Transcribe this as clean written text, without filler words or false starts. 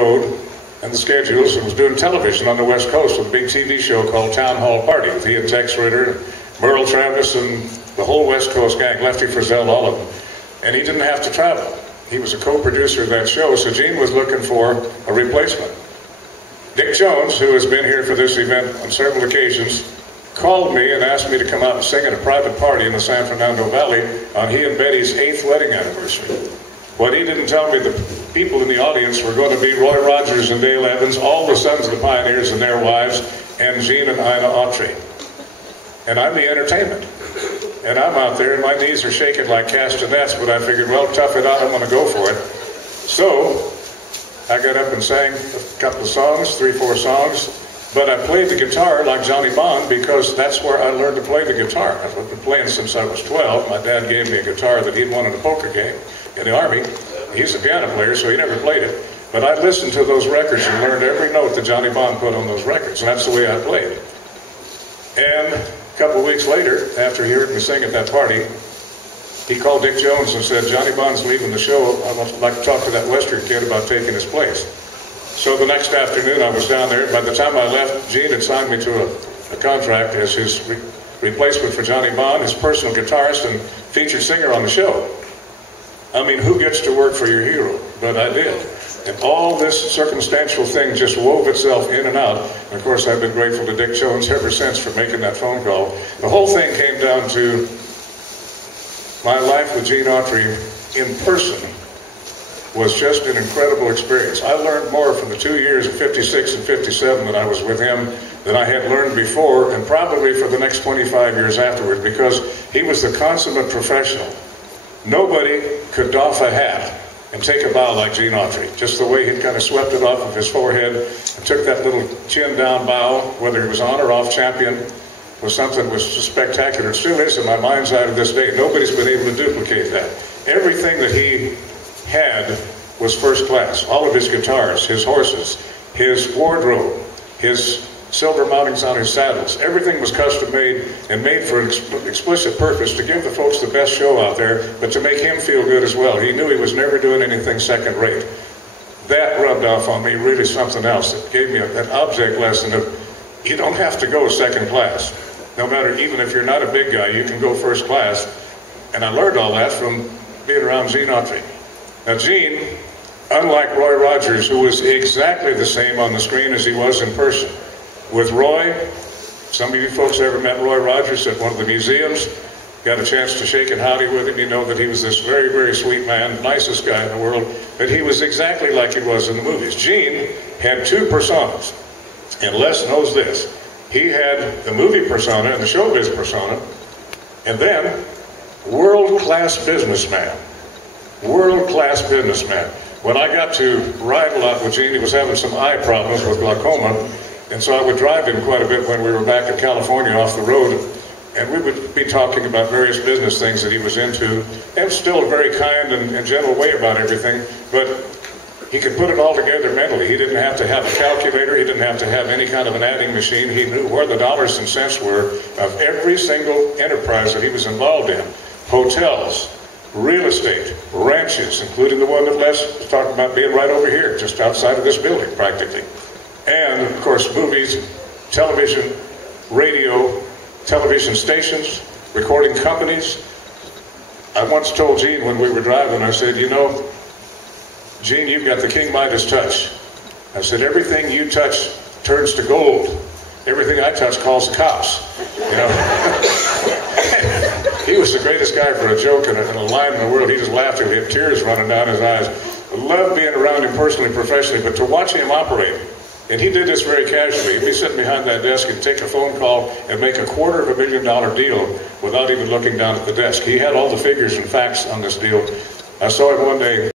road and the schedules and was doing television on the West Coast with a big TV show called Town Hall Party with he and Tex Ritter, Merle Travis, and the whole West Coast gang, Lefty Frizzell, all of them. And he didn't have to travel. He was a co-producer of that show, so Gene was looking for a replacement. Dick Jones, who has been here for this event on several occasions, called me and asked me to come out and sing at a private party in the San Fernando Valley on he and Betty's 8th wedding anniversary. What he didn't tell me, the people in the audience were going to be Roy Rogers and Dale Evans, all the sons of the Pioneers and their wives, and Gene and Ina Autry. And I'm the entertainment. And I'm out there, and my knees are shaking like castanets, but I figured, well, tough it out, I'm going to go for it. So I got up and sang a couple of songs, 3, 4 songs, but I played the guitar like Johnny Bond because that's where I learned to play the guitar. I've been playing since I was 12. My dad gave me a guitar that he'd won in a poker game in the Army. He's a piano player, so he never played it. But I listened to those records and learned every note that Johnny Bond put on those records, and that's the way I played. And a couple of weeks later, after he heard me sing at that party, he called Dick Jones and said, Johnny Bond's leaving the show. I'd like to talk to that Western kid about taking his place. So the next afternoon I was down there. By the time I left, Gene had signed me to a contract as his replacement for Johnny Bond, his personal guitarist and featured singer on the show. I mean, who gets to work for your hero? But I did. And all this circumstantial thing just wove itself in and out. And of course, I've been grateful to Dick Jones ever since for making that phone call. The whole thing came down to my life with Gene Autry in person was just an incredible experience. I learned more from the 2 years of 56 and 57 that I was with him than I had learned before, and probably for the next 25 years afterward, because he was the consummate professional. Nobody could doff a hat and take a bow like Gene Autry. Just the way he'd kind of swept it off of his forehead and took that little chin down bow, whether he was on or off champion, was something that was just spectacular. It still is in my mind's eye to this day. Nobody's been able to duplicate that. Everything that he had was first class. All of his guitars, his horses, his wardrobe, his silver mountings on his saddles, everything was custom made and made for an explicit purpose to give the folks the best show out there, but to make him feel good as well. He knew he was never doing anything second rate. That rubbed off on me really something else. It gave me an object lesson of you don't have to go second class. No matter, even if you're not a big guy, you can go first class. And I learned all that from being around Gene Autry. Now, Gene, unlike Roy Rogers, who was exactly the same on the screen as he was in person. With Roy, some of you folks ever met Roy Rogers at one of the museums, got a chance to shake and howdy with him, you know that he was this very, very sweet man, nicest guy in the world, that he was exactly like he was in the movies. Gene had 2 personas, and Les knows this. He had the movie persona and the showbiz persona, and then world-class businessman. World-class businessman. When I got to ride a lot with Gene, he was having some eye problems with glaucoma, and so I would drive him quite a bit when we were back in California off the road, and we would be talking about various business things that he was into, and still a very kind and gentle way about everything, but he could put it all together mentally. He didn't have to have a calculator. He didn't have to have any kind of an adding machine. He knew where the dollars and cents were of every single enterprise that he was involved in. Hotels, real estate, ranches, including the one that Les was talking about being right over here, just outside of this building, practically. And, of course, movies, television, radio, television stations, recording companies. I once told Gene when we were driving, I said, you know, Gene, you've got the King Midas touch. I said, everything you touch turns to gold. Everything I touch calls the cops. You know? He was the greatest guy for a joke and a line in the world. He just laughed. He had tears running down his eyes. I loved being around him personally and professionally, but to watch him operate, and he did this very casually. He'd be sitting behind that desk and take a phone call and make a $250,000 deal without even looking down at the desk. He had all the figures and facts on this deal. I saw him one day